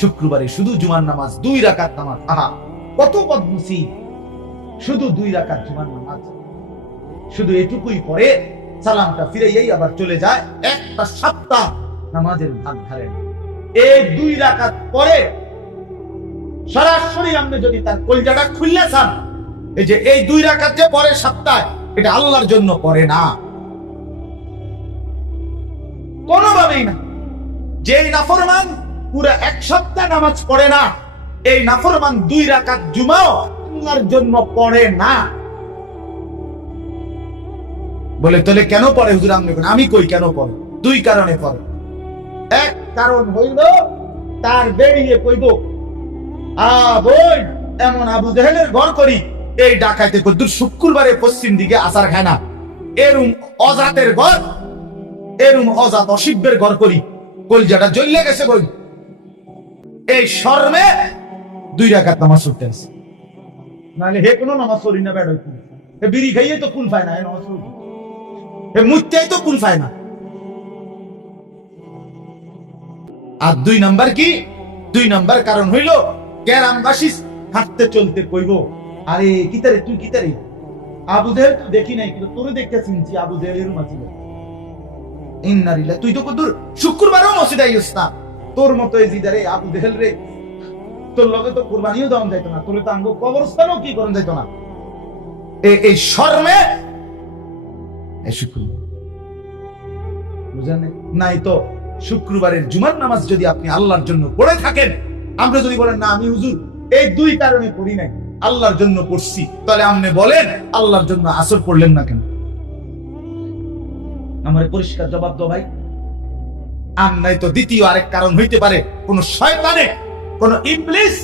শুক্রবারে শুধু জুমার নামাজ 2 রাকাত নামাজ, আহা কত বদনসিব, শুধু 2 রাকাত জুমার নামাজ, শুধু এটুকুই পরে সালামটা ফিরাইয়াই আবার চলে যায়, একটা সপ্তাহ নামাজের ভাগ ধরে। এই 2 রাকাত পরে সরাসরি আপনি যদি তার কলজাটা খুললে চান, এই যে এই 2 রাকাত যে পরে সপ্তাহে, এটা আল্লাহর জন্য পড়ে না, কোনোভাবেই না। যেই নাফরমান পুরো 1 সপ্তাহ নামাজ পড়ে না, এই নাফরমান 2 রাকাত জুমাও আল্লাহর জন্য পড়ে না। বলে তাহলে কেন পড়ে হুজুর? আমি কই কেন পড়ে? 2 কারণে পড়ে। এক কারণ হইল তার বেরিয়ে কইব, বই এমন আবু জেহেলের ঘর করি, এই ডাকাইতে কদ্দুর শুক্রবারে পশ্চিম দিকে আসার খায় না, এরুম অজাতের ঘর, এরুম অজাত অসিব্যের ঘর করি, কলজাটা জ্বলে গেছে বই। এই শর্মে 2 রাকাত নামাজ পড়তে আছে, নাহলে হে কোনো নামাজ পড়ি না বেড়, হে বিড়ি খাইয়ে তো কোন পায় না, নামাজ পড়ি, হে মুচ্চাই তো কোন পায় না। আর 2 নাম্বার কি? 2 নাম্বার কারণ হইল গ্রামবাসী হাঁটতে চলতে কইব, আরে কিতারে তুই কিতারে, আবু জেহেল তো দেখি নাই, কিন্তু তোরে দেখতে চিনছি, আবু জেহেলের মাঝে ইন্নারিল্লা, তুই তো কদুর শুক্রবারও মসজিদে আইস না, তোর মতো এই জিদারে আবু জেহেল রে, তোর লগে তো কুরবানিও দেওয়া যাইতো না, তোরে তো আঙ্গ কবরস্থানও কি করন যাইতো না। এই শর্মে শুক্রবার বুঝেন নাই তো, শুক্রবারের জুমার নামাজ যদি আপনি আল্লাহর জন্য পড়ে থাকেন, আমরা যদি বলেন না আমি হুজুর এই 2 কারণে পড়ি নাই, আল্লাহর জন্য পড়ছি, তাহলে আপনি বলেন আল্লাহর জন্য আসর পড়লেন না কেন? আমার পরিষ্কার জবাব দাও ভাই। নাই তো দ্বিতীয় আরেক কারণ হইতে পারে, কোন শয়তানে, কোন ইবলিস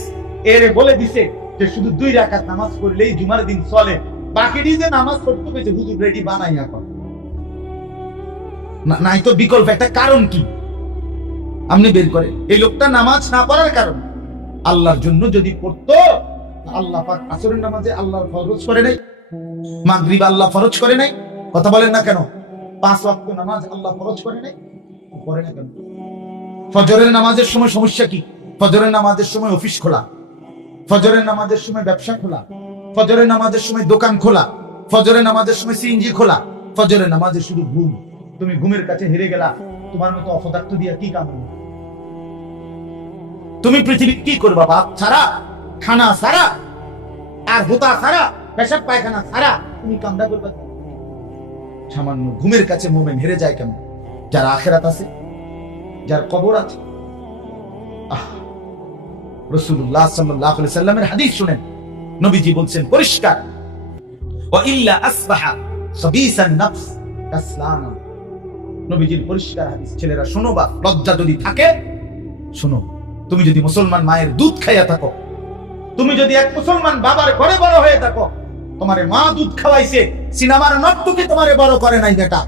এর বলে দিছে যে শুধু 2 রাকাত নামাজ পড়লেই জুমার দিন চলে, বাকি যে নামাজ পড়তে পেয়েছে হুজুর রেডি বানাইয়া কর। নাই তো বিকল্প একটা কারণ কি আপনি বের করে, এই লোকটা নামাজ না পড়ার কারণ আল্লাহর জন্য যদি পড়তো, আল্লাহ পাক আসরের নামাজে আল্লাহর ফরজ করে নাই, মাগরিব আল্লাহ ফরজ করে নাই, কথা বলেন না কেন? 5 ওয়াক্ত নামাজ আল্লাহ ফরজ করে নাই, করে না কেন? ফজরের নামাজের সময় সমস্যা কি? ফজরের নামাজের সময় অফিস খোলা, ফজরের নামাজের সময় ব্যবসা খোলা, ফজরের নামাজের সময় দোকান খোলা, ফজরের নামাজের সময় সিএনজি খোলা, ফজরের নামাজে শুধু ঘুম। তুমি ঘুমের কাছে হেরে গেলা, তোমার মতো অপদার্থ দিয়া কি কাম? তুমি পৃথিবী কি করবা? বাপ ছাড়া, খানা ছাড়া, আর হোতা ছাড়া, পেশাব পায়খানা ছাড়া তুমি কামটা করবা? সামান্য ঘুমের কাছে মোমেন হেরে যায় কেন? যার আখিরাত আছে, যার কবর আছে। রাসূলুল্লাহ সাল্লাল্লাহু আলাইহি সাল্লামের হাদিস শুনেন, নবীজি বলছেন পরিষ্কার, ওয়া ইল্লা আসবাহা খাবিসান নফস কাসলানা। নবীজির পরিষ্কার হাদিস, ছেলেরা শোনো, বা লজ্জা যদি থাকে শোনো। তুমি যদি মুসলমান মায়ের দুধ খাইয়া থাকো, তুমি যদি এক মুসলমান বাবার ঘরে বড় হয়ে থাকো, তোমারে মা দুধ খাওয়াইছে, সিনেমার নর্তকী তোমারে বড় করে নাই বেটা,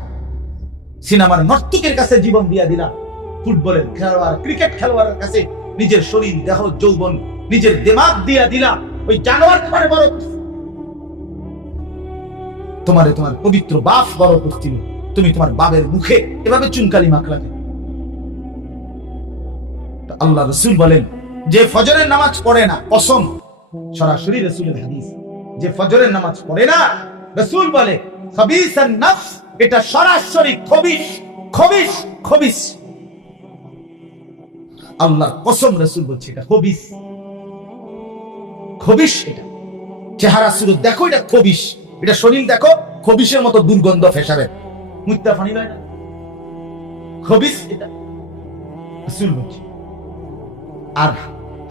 সিনেমার নর্তকের কাছে জীবন দিয়া দিলা, ফুটবলের খেলোয়াড়, ক্রিকেট খেলোয়াড়ের কাছে নিজের শরীর, দেহ, যৌবন, নিজের দিমাগ দিয়া দিলা, ওই জানোয়ার তোমারে বড়, তোমারে তোমার পবিত্র বাপ বড় করছিল, তুমি তোমার বাবের মুখে এভাবে চুনকালি মাখলা। আল্লাহ রাসূল বলেন যে ফজরের নামাজ পড়ে না, কসম, সরাসরি রাসূলের হাদিস, যে ফজরের নামাজ পড়ে না, রাসূল বলে খাবিসান নফস, এটা সরাসরি খবিস, খবিস, খবিস। আল্লাহর কসম, রাসূল বলছে এটা খবিস, খবিস। এটা চেহারা সুরত দেখো, এটা খবিস, এটা শরীর দেখো, খবিসের মতো দুর্গন্ধ ফেসাবে, মুত্তা ফানি হয় না, খবিস এটা রাসূল বলছে। আর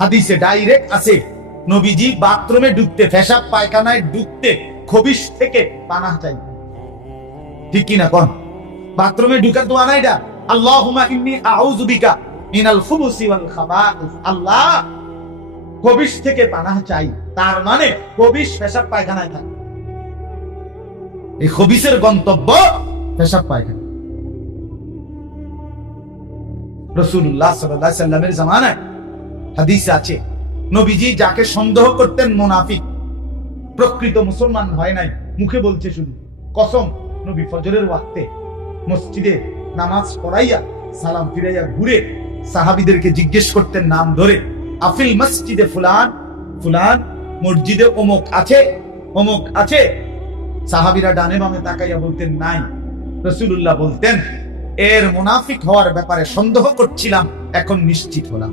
হাদিসে ডাইরেক্ট আছে, নবীজি বাথরুমে ঢুকতে, পেশাব পায়খানায় ঢুকতে খবিস থেকে পানাহ চাই, ঠিক কি না কোন? বাথরুমে ঢুকার দোয়া না এটা, আল্লাহুম্মা ইন্নী আউযু বিকা মিনাল খুবুসি ওয়াল খাবাইস, আল্লাহ খবিস থেকে পানাহ চাই, তার মানে খবিস পেশাব পায়খানায় থাকে, এই খবিসের গন্তব্য পেশাব পায়খানা। রাসূলুল্লাহ সাল্লাল্লাহু আলাইহি সাল্লামের জামানায় হাদিসে আছে, নবীজি যাকে সন্দেহ করতেন মুনাফিক, প্রকৃত মুসলমান হয় নাই, মুখে বলছে শুধু, কসম, নবী ফজরের ওয়াক্তে মসজিদে নামাজ পড়াইয়া সালাম ফিরাইয়া ঘুরে সাহাবীদেরকে জিজ্ঞেস করতেন নাম ধরে, আফিল মসজিদে ফুলান, ফুলান মসজিদে অমুক আছে, অমুক আছে। সাহাবীরা ডানে বামে তাকাইয়া বলতেন নাই। রাসূলুল্লাহ বলতেন, এর মুনাফিক হওয়ার ব্যাপারে সন্দেহ করছিলাম, এখন নিশ্চিত হলাম।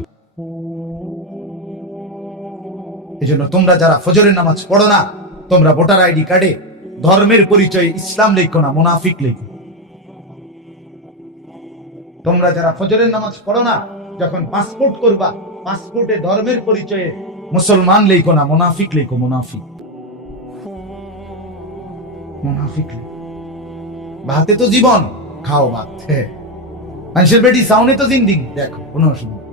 এজন্য তোমরা যারা ফজরের নামাজ পড়ো না, তোমরা ভোটার আইডি কার্ডে ধর্মের পরিচয়ে ইসলাম লেখো না, মুনাফিক লেখো। তোমরা যারা ফজরের নামাজ পড়ো না, যখন পাসপোর্ট করবা, পাসপোর্টে ধর্মের পরিচয়ে মুসলমান লেখো না, মুনাফিক লেখো, মুনাফিক, মুনাফিক। ভাতে তো জীবন, খাও ভাত। মানুষের বেটি সাউনে তো জিন্দিগি, দেখো কোনো অসুবিধা।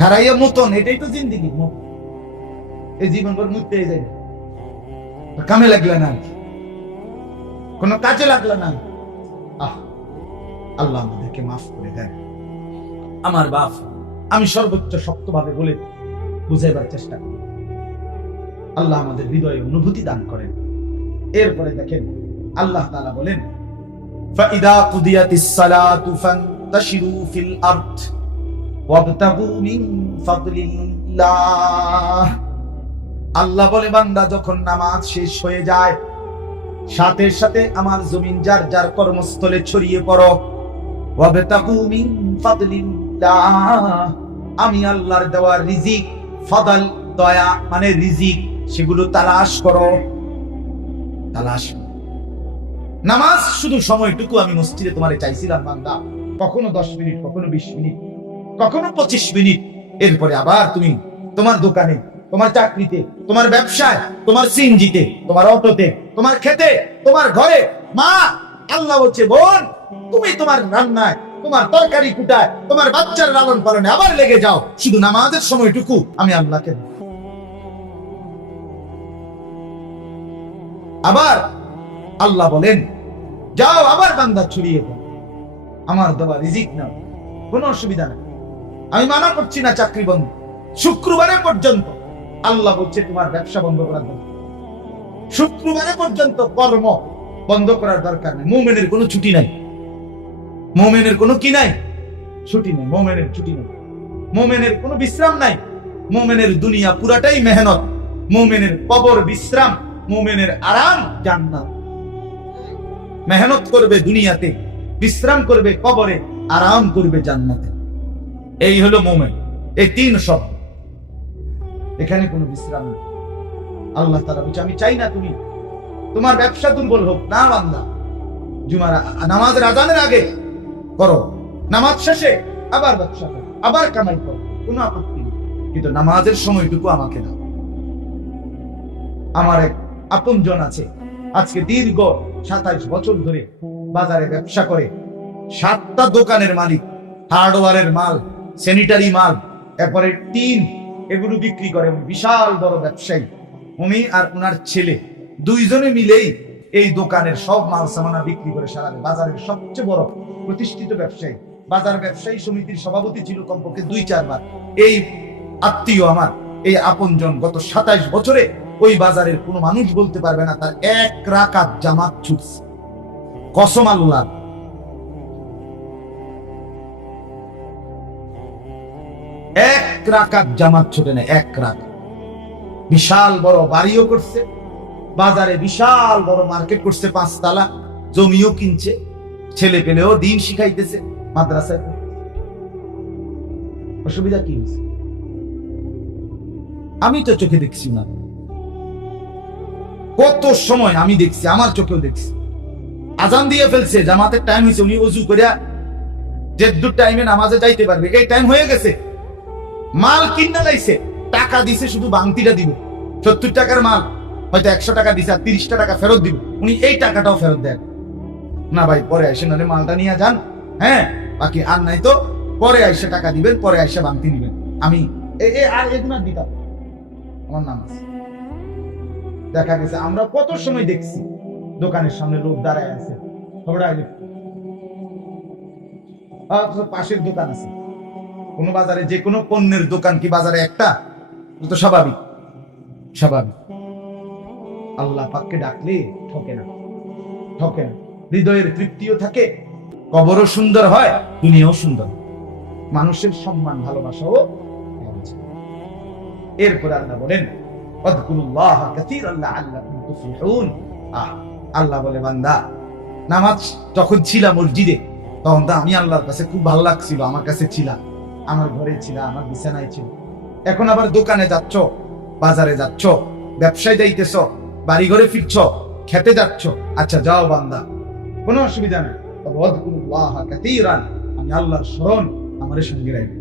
খারাইয়া মতন, এটাই তো জিন্দিগি। এই জীবন ভর মুততে যায়, কামে লাগলে না, কোন কাজে লাগলো না। আল্লাহ আমাদেরকে মাফ করে দেন। আমার বাপ, আমি সর্বোচ্চ শক্তভাবে বলে বুঝাইবার চেষ্টা করি, আল্লাহ আমাদের হৃদয়ে অনুভূতি দান করেন। এরপরে দেখেন আল্লাহ তাআলা বলেন, ফাইদা কুদিয়াতিস সালাতু ফান্তাশিরু ফিল আরদ ওয়াবতাগু মিন ফাদলিল্লাহ। আল্লাহ বলে, বান্দা যখন নামাজ শেষ হয়ে যায়, সাথে সাথে আমার জমিন যার যার কর্মস্থলে ছড়িয়ে পড়ো। ওয়াবতাগু মিন ফাদলিল্লাহ, আমি আল্লাহর দেওয়া রিজিক, ফাদল দয়া মানে রিজিক, সেগুলো তালাশ করো, তালাশ। নামাজ শুধু সময়টুকু আমি মসজিদে তোমারে চাইছিলাম বান্দা, কখনো 10 মিনিট, কখনো 20 মিনিট, কখনো 25 মিনিট। এরপরে আবার তুমি তোমার দোকানে, তোমার চাকরিতে, তোমার ব্যবসায়, তোমার সিএনজিতে, তোমার অটোতে, তোমার খেতে, তোমার ঘরে। মা, আল্লাহ বলছে, বোন, তুমি তোমার রান্নায়, তোমার তরকারি কুটায়, তোমার বাচ্চার লালন পালনে আবার লেগে যাও। শুধু নামাজের সময়টুকু আমি আল্লাহকে। আবার আল্লাহ বলেন, যাও আবার বান্দা ছড়িয়ে দাও, আমার দেওয়া রিজিক নাও, কোনো অসুবিধা নেই। আমি মানা করছি না চাকরি বন্ধ, শুক্রবারে পর্যন্ত আল্লাহ বলছে তোমার ব্যবসা বন্ধ করার দরকার, শুক্রবারে পর্যন্ত কর্ম বন্ধ করার দরকার নেই। মুমিনের কোনো ছুটি নাই, মুমিনের কোনো কি নাই, ছুটি নেই। মুমিনের ছুটি নেই, মুমিনের কোনো বিশ্রাম নাই। মুমিনের দুনিয়া পুরাটাই মেহনত, মুমিনের কবর বিশ্রাম, মুমিনের আরাম জান্নাত। মেহনত করবে দুনিয়াতে, বিশ্রাম করবে কবরে, আরাম করবে জান্নাতে। এই হলো মুমিন। এই 3 শব্দ, এখানে কোনো বিশ্রাম নেই। আল্লাহ তাআলা বলছে, আমি চাই না তুমি তোমার ব্যবসা দুর্বল হোক না বান্দা। জুমার নামাজের আযানের আগে করো, নামাজ শেষে আবার ব্যবসা করো, আবার কামাই করো, কোনো আপত্তি নেই, কিন্তু নামাজের সময়টুকু আমাকে দাও। আমার এক আপনজন আছে, আজকে দীর্ঘ 27 বছর ধরে বাজারে ব্যবসা করে, 7টা দোকানের মালিক, হার্ডওয়্যারের মাল, স্যানিটারি মাল, এরপরে টিন, এগুলো বিক্রি করে। বিশাল বড় ব্যবসায়ী। উনি আর ওনার ছেলে দুইজনে মিলেই এই দোকানের সব মাল সামানা বিক্রি করে সারা বাজারের সবচেয়ে বড় প্রতিষ্ঠিত ব্যবসায়ী। বাজার ব্যবসায়ী সমিতির সভাপতি ছিল কমপক্ষে 2-4 বার। এই আত্মীয় আমার, এই আপনজন, গত 27 বছরে ওই বাজারের কোনো মানুষ বলতে পারবে না তার 1 রাকাত জামাত ছুটছে। কসম আল্লাহ, 1 রাকাত জামাত ছুটে না, 1 রাকাত। বিশাল বড় বাড়িও করছে, বাজারে বিশাল বড় মার্কেট করছে, 5 তলা, জমিও কিনছে, ছেলে পেলেও দিন শিখাইতেছে, মাদ্রাসায়। অসুবিধা কি হয়েছে? আমি তো চোখে দেখছি না, কত সময় আমি দেখছি, আমার চোখেও দেখছি। আজান দিয়ে ফেলছে, জামাতের টাইম হয়েছে, উনি ওযু করিয়া যে দু টাইমে নামাজে যাইতে পারবে, এই টাইম হয়ে গেছে। মাল কিনা লাইছে, টাকা দিছে, শুধু বাংতিটা দিব। 70 টাকার মাল হয়তো 100 টাকা দিছে, আর 30 টাকা ফেরত দিব। উনি এই টাকাটাও ফেরত দেন না। ভাই পরে আইসে, নাহলে মালটা নিয়ে যান, হ্যাঁ, বাকি আর নাই তো পরে আইসে টাকা দিবেন, পরে আইসে বাংতি দিবেন। আমি আর এগুলো দিতাম, আমার নাম আছে। দেখা গেছে আমরা কত সময় দেখছি দোকানের সামনে লোক দাঁড়ায় আছে, পাশের দোকান আছে। কোন বাজারে যে কোনো পণ্যের দোকান কি বাজারে একটা? তো স্বাভাবিক, স্বাভাবিক। আল্লাহ পাককে ডাকলে ঠকে না, ঠকে না। হৃদয়ের তৃপ্তিও থাকে, কবরও সুন্দর হয়, দুনিয়াও সুন্দর। মানুষের সম্মান ভালোবাসাও পাওয়া যায়। এরপর আল্লাহ বলেন আযকুরুল্লাহ কাসীরান লাআল্লাকুম তুফলিহুন। আল্লাহ বলে বান্দা নামাজ যখন ছিলাম মসজিদে তখন তো আমি আল্লাহর কাছে খুব ভালো লাগছিল, আমার কাছে ছিলাম, আমার ঘরে ছিল, আমার বিছানায় ছিল। এখন আবার দোকানে যাচ্ছ, বাজারে যাচ্ছ, ব্যবসায় যাইতেছ, বাড়ি ঘরে ফিরছ, খেতে যাচ্ছ, আচ্ছা যাও বান্দা, কোনো অসুবিধা নেই, তবে আযকুরুল্লাহ কাসীরান, আমি আল্লাহর স্মরণ আমার সঙ্গে রাখবে।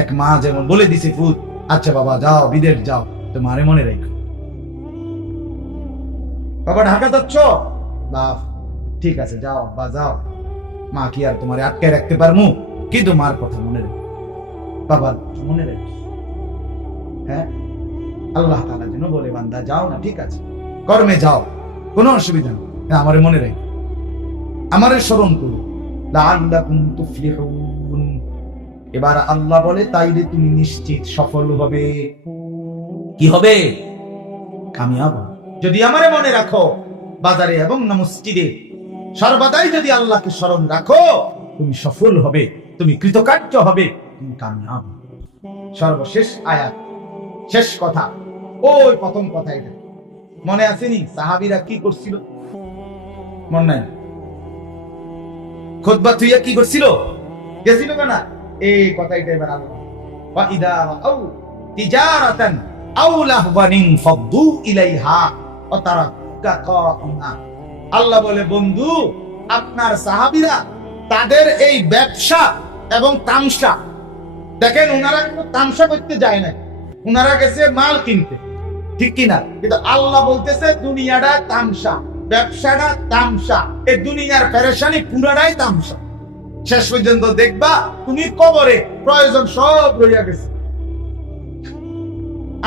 এক মা যেমন বলে দিছে ফুত, আচ্ছা বাবা যাও বিদেশ যাও, তোমারে মনে রাখো। বাবা ঢাকা যাচ্ছ, বাপ ঠিক আছে যাও বা যাও, মা কি আর তোমারে আটকায় রাখতে পারমু, কিন্তু মার কথা মনে রেখো, বাবার মনে রেখো। হ্যাঁ, আল্লাহ তাআলা যেন বলে বান্দা যাও না, ঠিক আছে কর্মে যাও, কোনো অসুবিধা নেই, আমারে মনে রেখো, আমারে স্মরণ করো, লাআল্লাকুম তুফলিহুন। এবার আল্লাহ বলে তাইলে তুমি নিশ্চিত সফল হবে। কি হবে? কামিয়াব। যদি আমারে মনে রাখো বাজারে এবং মসজিদে সর্বদাই যদি আল্লাহকে স্মরণ রাখো, তুমি সফল হবে, তুমি কৃতকার্য হবে, তুমি কামিয়াব। সর্বশেষ আয়াত, শেষ কথা, ওই প্রথম কথা, এটা মনে আসেনি? সাহাবীরা কি করছিল মনে নাই? খুতবা তুইয়া কি করছিল? গেছিল না? এই কথাইটা এবার আল্লাহ ওয়া ইদা রাআউ তিজারাতান আও লাহওয়ান ফাদু ইলাইহা ওয়া তারাকা কামা। আল্লাহ বলে বন্ধু, আপনার সাহাবীরা তাদের এই ব্যবসা এবং তামসা, দেখেন ওনারা কিন্তু তামসা করতে যায় না, ওনারা গেছে মাল কিনতে, ঠিক কিনা? কিন্তু আল্লাহ বলতেছে দুনিয়াটা তামসা, ব্যবসাটা তামসা, এই দুনিয়ার পেরেশানি পুরাটাই তামসা। শেষ পর্যন্ত দেখবা তুমি কবরে প্রয়োজন সব রইয়া গেছে।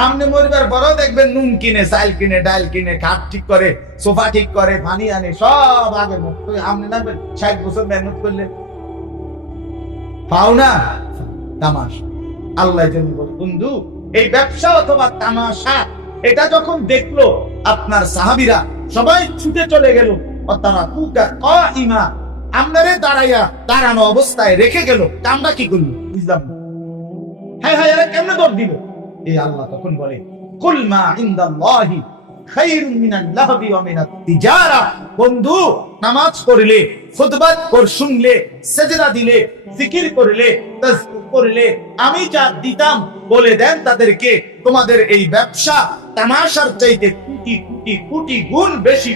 আমনে মরিবার বড় দেখবেন নুন কিনে, চাল কিনে, ডাল কিনে, খাট ঠিক করে, সোফা ঠিক করে, পানি আনে, সব আগের মতো। আমনে না 60 বছর মেহনত করলে পাও না তামাশা। আল্লাহ যেন বল বন্ধু, এই ব্যবসা অথবা তামাশা এটা যখন দেখলো আপনার সাহাবীরা সবাই ছুটে চলে গেল, তারা কুকা কাইমা, আমনারে দাঁড়াইয়া দাঁড়ানো অবস্থায় রেখে গেল, আমরা কি করব বুঝলাম না। হ্যাঁ হ্যাঁ, এরা কেমনে দৌড় দিল? এই আল্লাহ তখন বলে কুল মা ইনদাল্লাহি খায়রুম মিনাল লাহবি ওয়া মিনাত তিজারা। বন্ধু, নামাজ পড়লে, খুতবা শুনলে, সিজদা দিলে, জিকির করলে, তাসবিহ করলে আমি যা দিতাম বলে দেন তাদেরকে, তোমাদের এই ব্যবসা তামাশার চাইতে কোটি কোটি কোটি গুণ বেশি।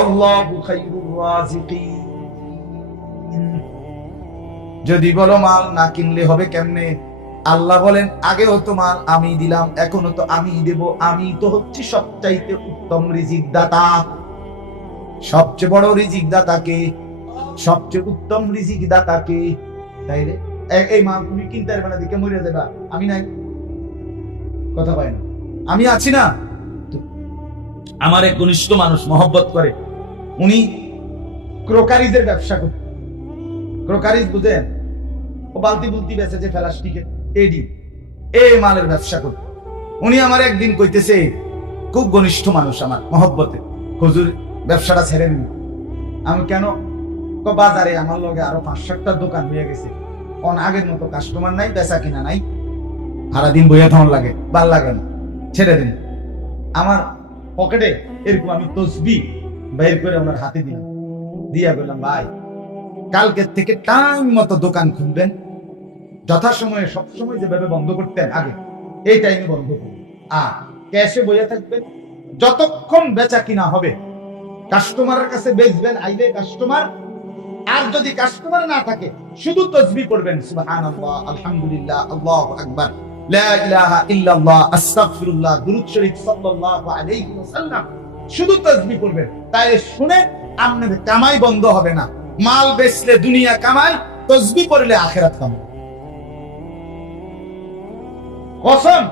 আল্লাহু খায়রুর রাযিকিন। যদি বলো মাল না কিনলে হবে কেমনে? আল্লাহ বলেন আগেও তো মাল আমি দিলাম, এখনো তো আমি দেব, আমি তো হচ্ছি সবচাইতে উত্তম রিজিক দাতা। সবচেয়ে বড় রিজিক দাতাকে, সবচেয়ে উত্তম রিজিক দাতাকে। তাইলে এই মাল তুমি কিনতে পারবে না, দিকে মরে যাবা, আমি নাই, কথা পাই না, আমি আছি না। আমার এক ঘনিষ্ঠ মানুষ মহব্বত করে, উনি ক্রোকারিজের ব্যবসা করতেন। ক্রোকারিজ বুঝেন? ও বালতি বুলতি বেচে, যে প্লাস্টিকের এডি, এই মালের ব্যবসা করতেন। উনি আমার একদিন কইতেছে, খুব ঘনিষ্ঠ মানুষ আমার মহব্বতে, হুজুর ব্যবসাটা ছেড়ে দিন। আমি কেন? বাজারে আমার লগে আরো 5-7টা দোকান হয়ে গেছে, অন আগের মতো কাস্টমার নাই, বেচা কিনা নাই, সারাদিন বইয়া থাকুন লাগে, ভাল লাগে না, ছেড়ে দিন। আমার পকেটে এরকম আমি তসবিহ বের করে ওনার হাতে দিলাম, দিয়া বললাম ভাই কালকের থেকে টাইম মতো দোকান খুলবেন, যথাসময়ে সবসময় যেভাবে বন্ধ করতেন আগে, এই টাইমে বন্ধ করবেন, আর ক্যাশে বইয়া থাকবেন, যতক্ষণ বেচা কিনা হবে কাস্টমারের কাছে বেচবেন, আইলে কাস্টমার, আর যদি কাস্টমার না থাকে শুধু তাসবিহ করবেন, সুবহানাল্লাহ, আলহামদুলিল্লাহ, আল্লাহু আকবার, লা ইলাহা ইল্লাল্লাহ, আস্তাগফিরুল্লাহ, দুরূদ শরীফ সাল্লাল্লাহু আলাইহি ওয়াসাল্লাম, শুধু তাসবিহ করবেন। তাই শুনে আপনার কামাই বন্ধ হবে না। মাল বেচলে দুনিয়া কামাই, তাসবিহ পড়লে আখিরাত কামাই। কসম।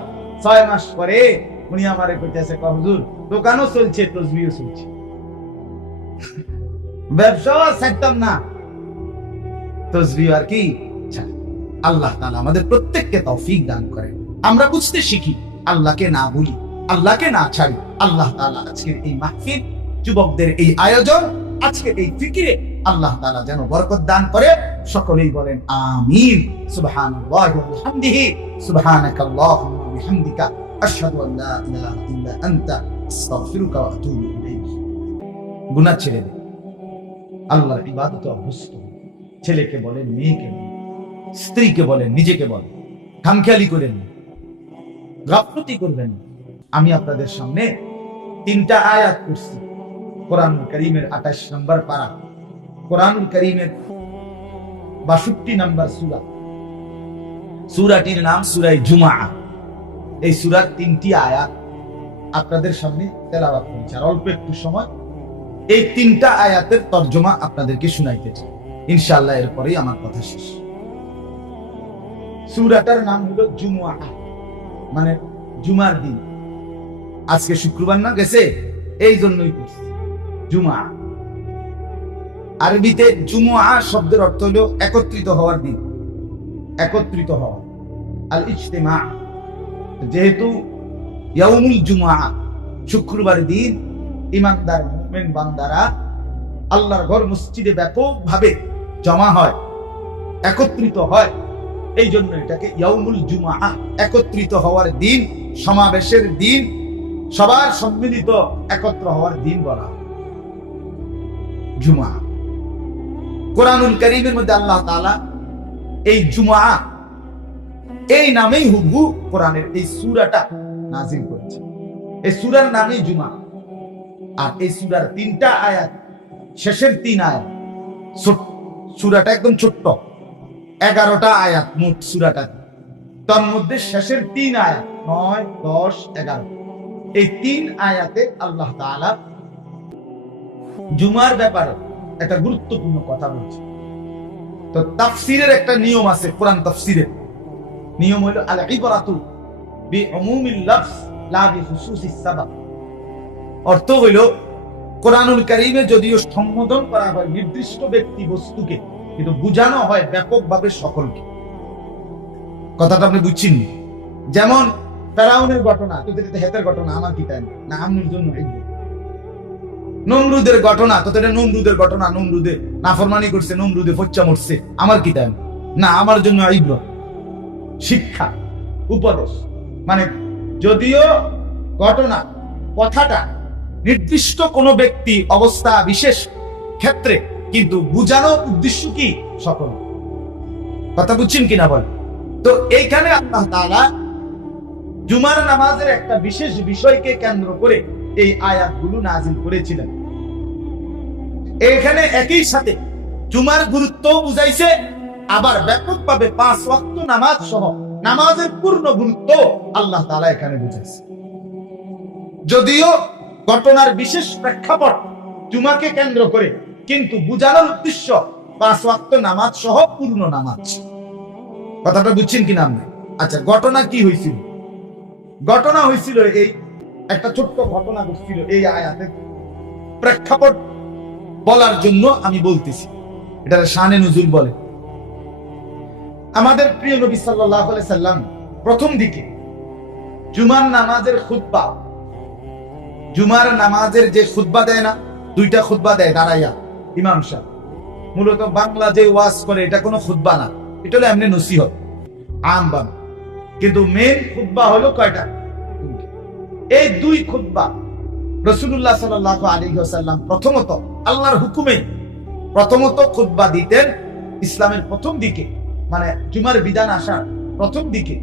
6 মাস পরে উনি আমারে কইতেছে, হুজুর দোকানও চলছে, তাসবিহও চলছে, ব্যবসাও ছাড়তাম না, তাসবিহ আর কি। আল্লাহ তাআলা আমাদের প্রত্যেককে তৌফিক দান করেন, আমরা বুঝতে শিখি, আল্লাহকে না ভুলি, আল্লাহকে না ছাড়ি। আল্লাহ তাআলা আজকের এই মাহফিল, যুবকদের এই আয়োজন, আজকের এই ফিকিরে আল্লাহ তাআলা যেন বরকত দান করে। সকলেই বলেন আমিন। সুবহানাল্লাহি ওয়া বিহামদিহি, সুবহানাকাল্লাহুম্মা ওয়া বিহামদিকা, আশহাদু আল লা ইলাহা ইল্লা আনতা, আস্তাগফিরুকা ওয়া আতুবু ইলাইক। গুনাহ ছেড়ে দিন, আল্লাহর ইবাদতে অভ্যস্ত। ছেলেকে বলেন, মেয়েকে বলেন, স্ত্রীকে বলেন, নিজেকে বলেন, খামখেয়ালি করেন না, গাফলতি করবেন না। আমি আপনাদের সামনে 3টা আয়াত পড়ছি কোরআনুল কারীমের 28 নম্বর পারা, কোরআনুল কারীমের 62 নম্বর সূরা। সূরাটির নাম সূরা জুমআহ। এই সূরার 3টি আয়াত আপনাদের সামনে তেলাওয়াত করেছি। আর অল্প একটু সময় এই 3টা আয়াতের তরজমা আপনাদেরকে শুনাইতেছি ইনশাআল্লাহ। এরপরেই আমার কথা শেষ। সূরাটার নাম হলো জুমআহ, মানে জুমার দিন। আজকে শুক্রবার না গেছে, এই জন্যই করছি জুমআহ। আরবিতে জুমআহ শব্দের অর্থ হলো একত্রিত হওয়ার দিন, একত্রিত হওয়া, আল ইজতিমা। যেহেতু ইয়াউমুল জুমআহ শুক্রবার দিন ঈমানদার মুমিন বান্দারা আল্লাহর ঘর মসজিদে ব্যাপকভাবে জমা হয়, একত্রিত হয়, এই জন্য এটাকে ইয়াউমুল জুমআহ, একত্রিত হওয়ার দিন, সমাবেশের দিন, সবার সম্মিলিত একত্র হওয়ার দিন বলা হয় জুমআহ। কোরআনুল কারীমের মধ্যে আল্লাহ তাআলা এই জুমআহ এই নামেই হুবহু কোরআনের এই সূরাটা নাযিল করেছে। এই সূরার নামই জুমআহ। আর এই সূরার 3টা আয়াত, শেষের 3 আয়াত, সূরাটা একদম ছোট্ট, 11টা আয়াত মোট সূরাটা। তার মধ্যে শেষের 3 আয়াত 9, 10, 11, এই 3 আয়াতে আল্লাহ তাআলা জুমার ব্যাপারে একটা গুরুত্বপূর্ণ কথা বলছে। তো তাফসীরের একটা নিয়ম আছে, কোরআন তাফসীরের নিয়ম হলো আল ইবরাতু বিউমুমিল লাফজ লা বিখুসুসিস সাবাব। অর্থ হইল কোরআনুল কারীমে যদিও সম্বোধন করা হয় নির্দিষ্ট ব্যক্তি বস্তুকে, কিন্তু বোঝানো হয় ব্যাপকভাবে সকলকে। কথাটা আপনি বুঝছেন? যেমন ফেরাউনের ঘটনা, তোদের হেতের ঘটনা, আমার কি তাই না? আমনুর জন্য নমরুদের ঘটনা, তোদের নমরুদের ঘটনা, নমরুদে নাফরমানি করছে, নমরুদে ফচ্চা মরছে, আমার কি তাই না? আমার জন্য ইবরত, শিক্ষা, উপদেশ। মানে যদিও ঘটনা, কথাটা নির্দিষ্ট কোনো ব্যক্তি, অবস্থা, বিশেষ ক্ষেত্রে, কিন্তু বুঝানো উদ্দেশ্য কি? সকল। কথা বুঝছেন কিনা বল? তো এইখানে আল্লাহ তাআলা জুমার নামাজের একটা বিশেষ বিষয়কে কেন্দ্র করে এই আয়াতগুলো নাযিল করেছিলেন। এখানে একই সাথে জুমার গুরুত্ব বুঝাইছে, আবার ব্যাপকভাবে 5 ওয়াক্ত নামাজ সহ নামাজের পূর্ণ গুরুত্ব আল্লাহ তাআলা এখানে বুঝাইছে। যদিও ঘটনার বিশেষ প্রেক্ষাপট জুমাকে কেন্দ্র করে, কিন্তু বুঝানোর উদ্দেশ্য 5 ওয়াক্ত নামাজ সহ পূর্ণ নামাজ। কথাটা বুঝছেন কিনা আপনি? আচ্ছা, ঘটনা কি হয়েছিল? ঘটনা হয়েছিল এই একটা ছোট্ট ঘটনা ঘটছিল এই আয়াতের প্রেক্ষাপট বলার জন্য আমি বলতেছি। এটা শানে নুজুল বলে। আমাদের প্রিয় নবী সাল্লাল্লাহু আলাইহি সাল্লাম প্রথম দিকে জুমার নামাজের খুতবা, জুমার নামাজের যে খুতবা দেয় না, 2টা খুতবা দেয় দাঁড়াইয়া ইমাম সাহেব। মূলত বাংলা যে ওয়াজ করে এটা কোনো খুতবা না, এটা হলো এমনি নসিহত আমভাবে। কিন্তু মেন খুতবা হলো কয়টা? এই 2 খুতবা রাসূলুল্লাহ সাল্লাল্লাহু আলাইহি ওয়াসাল্লাম প্রথমত আল্লাহর হুকুমে প্রথমত খুতবা দিতেন ইসলামের প্রথম দিকে, মানে জুমার বিধান আসার প্রথম দিকে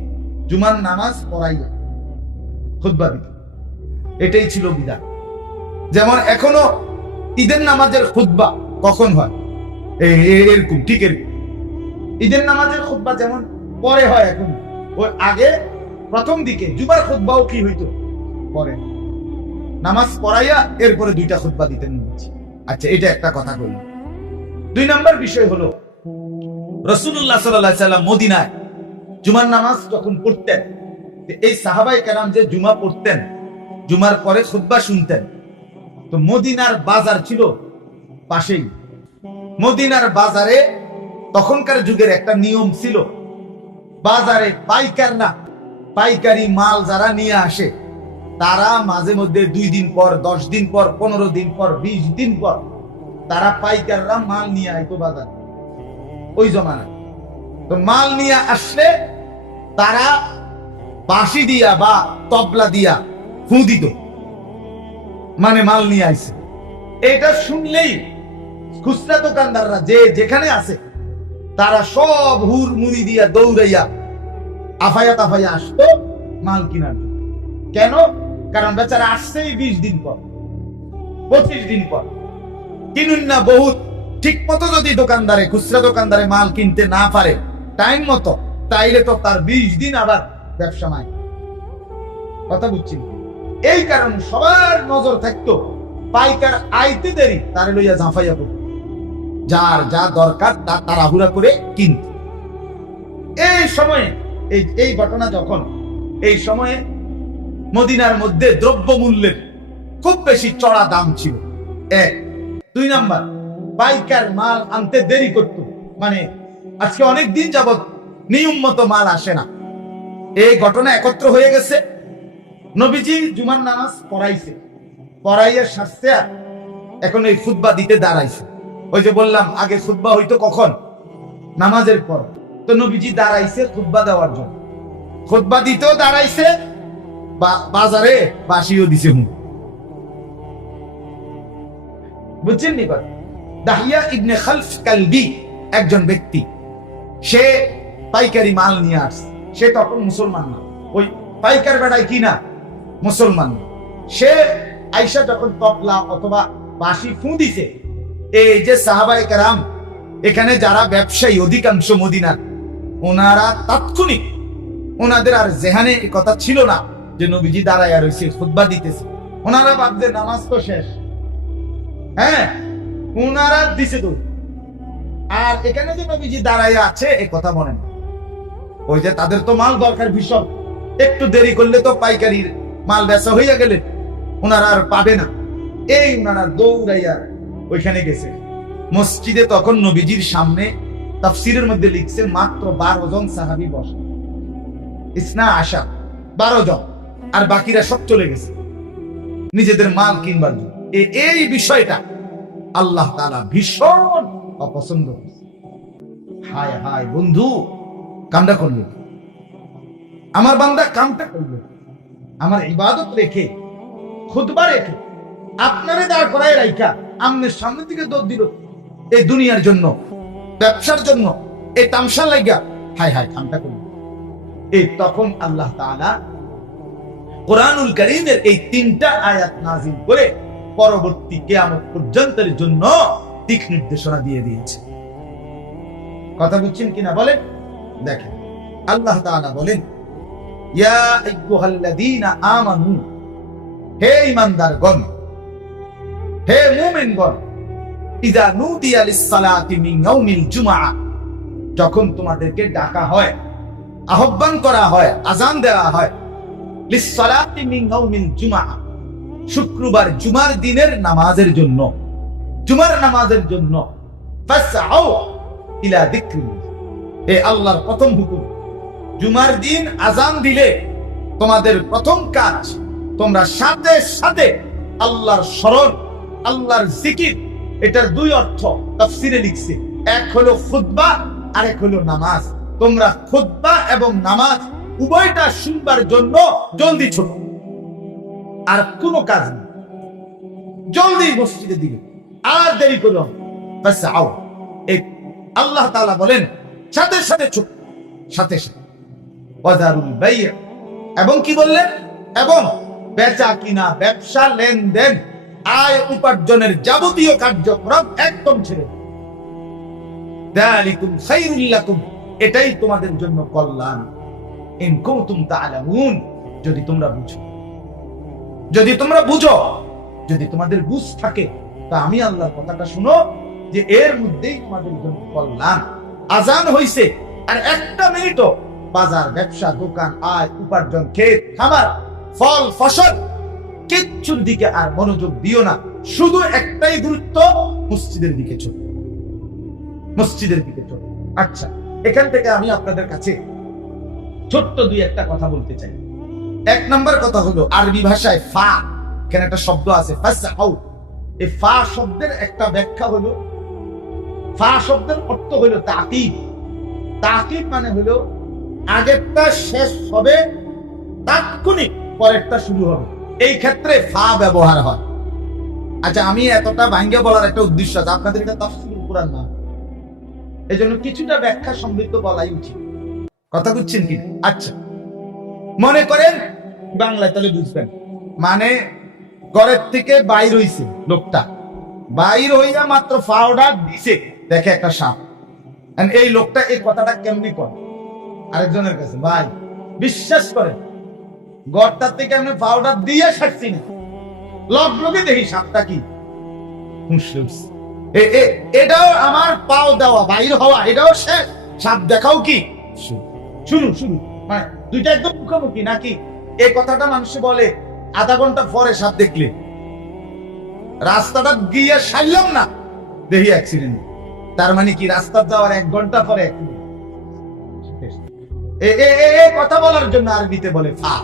জুমার নামাজ পড়াইয়া খুতবা দিতেন। এটাই ছিল বিধান। যেমন এখনো ঈদের নামাজের খুতবা কখন হয়? এরকম, ঠিক এরকম। ঈদের নামাজের খুতবা যেমন পরে হয় এখন, ওর আগে প্রথম দিকে জুমার খুতবাও কি হইতো? পরে নামাজ পড়াইয়া এরপরে 2টা খুতবা দিতেন। আচ্ছা, এটা একটা কথা বলি। 2 নম্বর বিষয় হলো রাসূলুল্লাহ সাল্লাল্লাহু আলাইহি সাল্লাম মদিনায় জুমার নামাজ যখন পড়তেন, এই সাহাবায়ে কেরাম যে জুমা পড়তেন, জুমার পরে খুতবা শুনতেন, তো মদিনার বাজার ছিল পাশেই। মদিনার বাজারে তখনকার যুগের একটা নিয়ম ছিল, বাজারে পাইকাররা, পাইকারি মাল যারা নিয়ে আসে, তারা মাঝে মধ্যে 2 দিন পর, 10 দিন পর, 15 দিন পর, 20 দিন পর তারা পাইকাররা মাল নিয়ে আইতো বাজার ওই জমানায়। তো মাল নিয়ে আসলে তারা বাঁশি দিয়া বা তবলা দিয়া ফু দিত, মানে মাল নিয়ে আইছে। এটা শুনলেই খুচরা দোকানদাররা যে যেখানে আছে তারা সব হুর মুড়ি দিয়া দৌড়াইয়া আফাইয়া তাফাইয়া আসতো মাল কিনার জন্য। কেন? কারণ বেচারা আসছেই 20 দিন পর, 25 দিন পর। কিনুন না বহুত ঠিক মতো যদি দোকানদারে, খুচরা দোকানদারে মাল কিনতে না পারে টাইম মতো, তাইলে তো তার 20 দিন আবার ব্যবসা নাই। কথা বুঝছি? এই কারণে সবার নজর থাকতো পাইকার আইতে দেরি তারে লইয়া জাফাইয়া পড়তো, যার যা দরকার তা তাড়াহুড়া করে কিনত। এই সময়ে এই ঘটনা যখন, এই সময়ে মদিনার মধ্যে দ্রব্য মূল্যের খুব বেশি চড়া দাম ছিল, 1। 2 নাম্বার, পাইকার মাল আনতে দেরি করত, মানে আজকে অনেক দিন যাবত নিয়ম মতো মাল আসে না। এই ঘটনা একত্র হয়ে গেছে। নবীজি জুমার নামাজ পড়াইছে, পড়াইয়া সারছে, এখন এই খুতবা দিতে দাঁড়াইছে। ওই যে বললাম আগে খুতবা হইতো কখন? নামাজের পর। তো নবীজি দাঁড়াইছে খুতবা দেওয়ার জন্য, খুতবা দিতেও দাঁড়াইছে, বাজারে বাসিও দিছে। বুঝছেন নি কথা? দাহিয়া ইবনে খালফ কালবি একজন ব্যক্তি, সে পাইকারি মাল নিয়ে আসছে। সে তখন মুসলমান না, ওই পাইকার বেড়ায় কি না মুসলমান। সে আইসা যখন তবলা অথবা বাঁশি ফু দিছে, এই যে সাহাবায়ে কেরাম এখানে যারা ব্যবসায়ী অধিকাংশ মদিনার, ওনারা তাৎক্ষণিক, ওনাদের আর জেহানে এই কথা ছিল না যে নবীজি দাঁড়ায় রয়েছে খুতবা দিতেছে। ওনারা ভাবছে নামাজ তো শেষ, হ্যাঁ, ওনারা দিছে তো। আর এখানে যে নবীজি দাঁড়ায় আছে এ কথা মনে না। ওই যে তাদের তো মাল দরকার ভীষণ, একটু দেরি করলে তো পাইকারির মাল বেচা হইয়া গেলে ওনারা আর পাবে না। এই ওনারা দৌড়াইয়া ওইখানে গেছে। মসজিদে তখন নবীজির সামনে তাফসীরের মধ্যে লিখছে মাত্র 12 জন সাহাবী বসে, ইসনা আশা 12 জন, আর বাকিরা সব চলে গেছে নিজেদের মাল কিনবার জন্য। এই বিষয়টা আল্লাহ তাআলা ভীষণ অপছন্দ করেছে। হায় হায় বন্ধু, কামটা করল, আমার বান্দা কামটা করল, আমার ইবাদত রেখে, খুতবা রেখে, আপনারে দাঁড় করায় রাইখা আমনের সামনে থেকে দৌড় দিল এই দুনিয়ার জন্য, ব্যবসার জন্য, এই তামসা লাগা। হায় হায় কামটা করল। এই তখন আল্লাহ তাআলা কোরআনুল কারীমের এই 3টা আয়াত নাযিল করে পরবর্তী কিয়ামত পর্যন্তের জন্য দিক নির্দেশনা দিয়ে দিয়েছে। কথা বুঝছেন কিনা বলেন? দেখেন আল্লাহ তাআলা বলেন, ইয়া আইয়ুহাল্লাযীনা আমানু, হে ঈমানদারগণ, হে মুমিনগণ, ইযা নুদিয়া লিস-সালাতি মিন ইয়াউমিল জুমআহ, যখন তোমাদেরকে ডাকা হয়, আহ্বান করা হয়, আযান দেওয়া হয়, লিস-সালাতি মিন ইয়াউমিল জুমআহ, শুক্রবার জুমার দিনের নামাজের জন্য, জুমার নামাজের জন্য, ফাসআউ ইলা যিকরিল্লাহ, এ আল্লাহর প্রথম হুকুম। জুমার দিন আযান দিলে তোমাদের প্রথম কাজ, তোমরা সাথে সাথে আল্লাহর স্মরণ, আল্লাহর জিকির। এটার 2 অর্থ তাফসীরে লিখছে, এক হলো খুতবা আর এক হলো নামাজ। তোমরা খুতবা এবং নামাজ উভয়টা শুনবার জন্য জলদি ছোটো, আর কোনো কাজ নেই, জলদি মসজিদে দিবে, আর দেরি করো ফাসআউ। এই আল্লাহ তাআলা বলেন সাথে সাথে ছোট, সাথে সাথে। ওয়াজারুল বাই', এবং কি বললেন? এবং বেচা কিনা, ব্যবসা, লেনদেন, আয় উপার্জনের যাবতীয় কার্যক্রম একদম ছেড়ে দিন। যালিকুম খায়রুল লাকুম, এটাই তোমাদের জন্য কল্যাণ। ইন কুনতুম তা'লামুন, যদি তোমরা বুঝো, যদি তোমরা বুঝো, যদি তোমাদের বুঝ থাকে, তা আমি আল্লাহর কথাটা শুনো যে এর মধ্যেই তোমাদের জন্য কল্যাণ। আযান হইছে আর 1টা মিনিটও বাজার, ব্যবসা, দোকান, আয় উপার্জন, ক্ষেত খামার, ফল ফসল, কিচ্ছুর দিকে আর মনোযোগ দিও না। শুধু একটাই গুরুত্ব, মসজিদের দিকে চলো, মসজিদের দিকে চলো। আচ্ছা, এখান থেকে আমি আপনাদের কাছে ছোট্ট 2-1টা কথা বলতে চাই। 1 নম্বর কথা হলো আরবি ভাষায় ফা, এখানে একটা শব্দ আছে ফাসআউ। এই ফা শব্দের একটা ব্যাখ্যা হলো, ফা শব্দের অর্থ হলো তাকিব। তাকিব মানে হলো আগেরটা শেষ হবে তাৎক্ষণিক, পরেরটা শুরু হবে, এই ক্ষেত্রে ফা ব্যবহার হয়। আচ্ছা, আমি এতটা ভাঙ্গে বলার একটা উদ্দেশ্য আছে, আপনাদের এটা তাফসীরুল কুরআন না, এই জন্য কিছুটা ব্যাখ্যা সমৃদ্ধ বলাই উচিত। কথা বুঝছেন কি? আচ্ছা, মনে করেন বাংলায় তাহলে বুঝবেন, মানে ঘরের থেকে বাইর হইছে লোকটা, বাইর হইয়া মাত্র পাউডার দিছে, দেখে একটা সাপ। এই লোকটা এই কথাটা কেমনি করে আরেকজনের কাছে, ভাই বিশ্বাস করেন ঘরটার থেকে আমি পাউডার দিয়ে ছাড়ছি না, লগে দেখি সাপটা কি এটাও আমার পাও দেওয়া বাইর হওয়া, এটাও শেষ, সাপ দেখাও কি শুরু শুরু, মানে দুইটা একদম মুখোমুখি নাকি? এই কথাটা মানুষে বলে আধা ঘন্টা পরে সাপ দেখলে, রাস্তাটা গিয়ে সারলাম না দেখি অ্যাক্সিডেন্ট, তার মানে কি রাস্তা যাওয়ার 1 ঘন্টা পরে কথা বলার জন্য আরবিতে বলে ফা।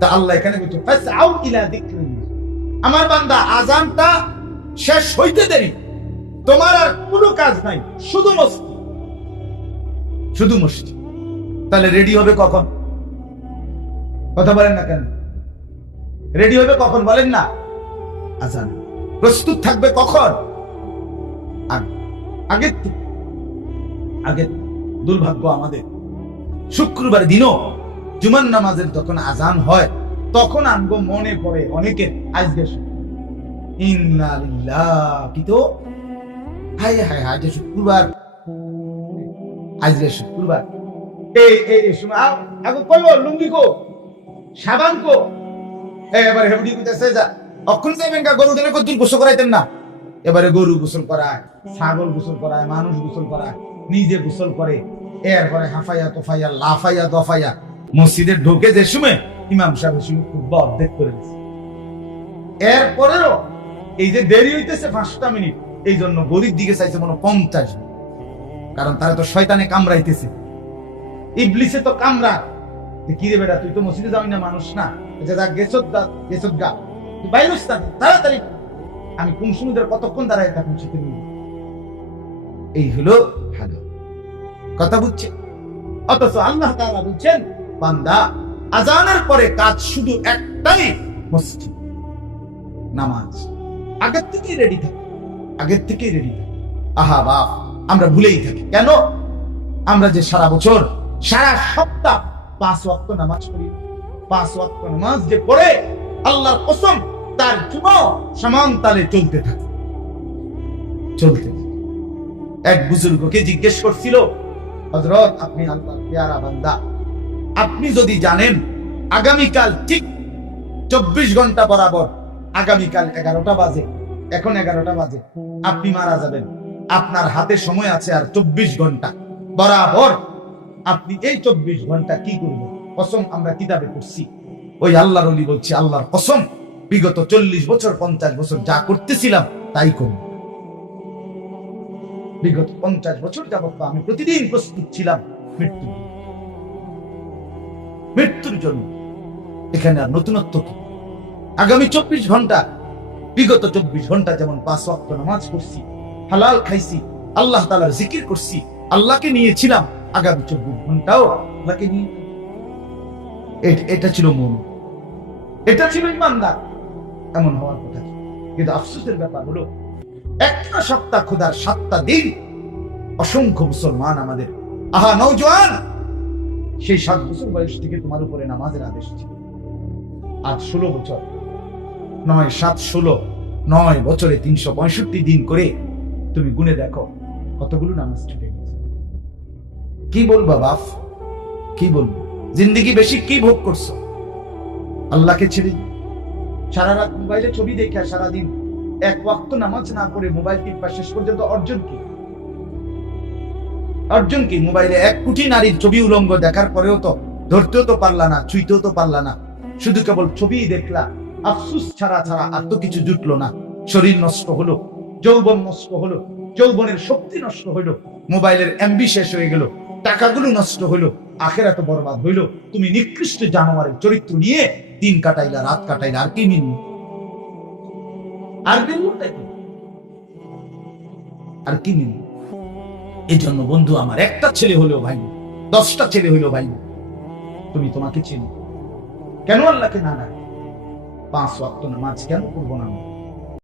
তা আল্লাহ এখানে বলছে ফাসআউ ইলা যিকরিল্লাহ, আমার বান্দা আযানটা শেষ হইতে দেরি, তোমার আর কোনো কাজ নাই, শুধু মস্তি, শুধু মস্তি। তাহলে রেডি হবে কখন? কথা বলেন না কেন? রেডি হবে কখন বলেন না? আযান প্রস্তুত থাকবে কখন? আগে। দুর্ভাগ্য আমাদের, শুক্রবার দিনও জুমার নামাজের যখন আজান হয় তখন আনবো মনে পড়ে অনেকে আজকে ইন্না লিল্লাহ, কি তো হায় হায় হায়, শুক্রবার, আজকে শুক্রবার, এই সময় আগে কইবো লুঙ্গি কো, সাবান কো, এবারে হেবডি কইতেছে যা অক্ষণ যাবেন কা, গরু দিলে কতদিন গোসল করাইতেন না, এবারে গরু গোসল করায়, ছাগল গোসল করায়, মানুষ গোসল করায়, নিজে গোসল করে, এরপরে হাফাইয়া তোফাইয়া লাফাইয়া দফাইয়া মসজিদে ঢোকে যে সময় ইমাম সাহেব খুতবা অর্ধেক করে দিচ্ছে। এরপরেও এই যে দেরি হইতেছে 5টা মিনিট, এই জন্য গরিব দিকে চাইছে মনে 50, কারণ তারা তো শয়তানে কামড়াইতেছে, ইবলিসে তো কামড়া। কি রে বেটা, তুই তো মসজিদে যাবি না, মানুষ না, গেছত গা, তুই বাইরে তাড়াতাড়ি, আমি কোন সময় কতক্ষণ দাঁড়াই থাকুন শীতে নিয়ে, এই হলো ভালো কথা বুঝছে। অথচ আল্লাহ তাআলা বলছেন বান্দা আযানের পরে কাজ শুধু একটাই, মসজিদ, নামাজ। আগের থেকেই রেডি থাকি, আগের থেকেই রেডি থাকি। আহা বাপ, আমরা ভুলেই থাকি কেন? আমরা যে সারা বছর সারা সপ্তাহ 5 ওয়াক্ত নামাজ পড়ি, 5 ওয়াক্ত নামাজ যে পড়ে আল্লাহর কসম তার জীবন সমান তালে চলতে থাকে, চলতে। এক বুজুর্গকে জিজ্ঞেস করছিল, হযরত আপনি আল্লাহর পেয়ারা বান্দা, আপনি যদি জানেন আগামীকাল ঠিক 24 ঘন্টা বরাবর, আগামীকাল 11টা বাজে, এখন 11টা বাজে, আপনি মারা যাবেন, আপনার হাতে সময় আছে আর 24 ঘন্টা বরাবর, আপনি এই 24 ঘন্টা কি করবেন? কসম আমরা কিতাবে পড়ছি, ওই আল্লাহর ওলি বলছে আল্লাহর কসম বিগত 40 বছর 50 বছর যা করতেছিলাম তাই করব। বিগত 50 বছর যাবত আমি প্রতিদিন প্রস্তুত ছিলাম মৃত্যুর জন্য। এখানে আর নতুনত্ব কি? আগামী 24 ঘন্টা, বিগত 24 ঘন্টা যেমন 5 ওয়াক্ত নামাজ পড়ছি, হালাল খাইছি, আল্লাহ তাআলার জিকির করছি, আল্লাহকে নিয়েছিলাম, আগামী 24 ঘন্টাও আল্লাহকে নিয়ে। এটা ছিল মন, এটা ছিল ইমানদার, এমন হওয়ার কথা। কিন্তু আফসোসের ব্যাপার হলো একটা সপ্তাহ খোদার 7টা দিন অসংখ্য মুসলমান আমাদের, আহা নওজোয়ান, সেই 7 বছর বয়স থেকে তোমার উপরে নামাজের আদেশ ছিল, আজ 16 বছর, 9 7 16, 9 বছরে 365 দিন করে তুমি গুনে দেখো কতগুলো নামাজ ছুটে গেছে। কি বলবা বাপ, কি বলবো? জিন্দেগি বেশি কি ভোগ করছো? আল্লাহকে ছেড়ে সারা রাত মোবাইলে ছবি দেখে, সারাদিন 1 ওয়াক্ত নামাজ না পড়ে মোবাইল টিপা, শেষ পর্যন্ত অর্জন কি? অর্জন কি? মোবাইলে 1 কোটি নারীর ছবি উলঙ্গ দেখার পরেও তো ধরতেও তো পারলা না, ছুঁইতেও তো পারলা না, শুধু কেবল ছবি দেখলা, আফসোস ছাড়া আর তো কিছু জুটলো না। শরীর নষ্ট হলো, যৌবন নষ্ট হলো, যৌবনের শক্তি নষ্ট হইলো, মোবাইলের এমবি শেষ হয়ে গেল, টাকাগুলো নষ্ট হইলো, আখিরাত বরবাদ হইলো। তুমি নিকৃষ্ট জানোয়ারের চরিত্র নিয়ে দিন কাটাইলা, রাত কাটাইলা, আর কি মিলল? আর মিললটা কি? আর কি মিলল? এই জন্য বন্ধু আমার, একটা ছেলে হলেও ভাই, 10টা ছেলে হলেও ভাই, তুমি তোমাকে চিনো। কেন আল্লাহকে না না 5 ওয়াক্ত নামাজ কেন করবো না আমি?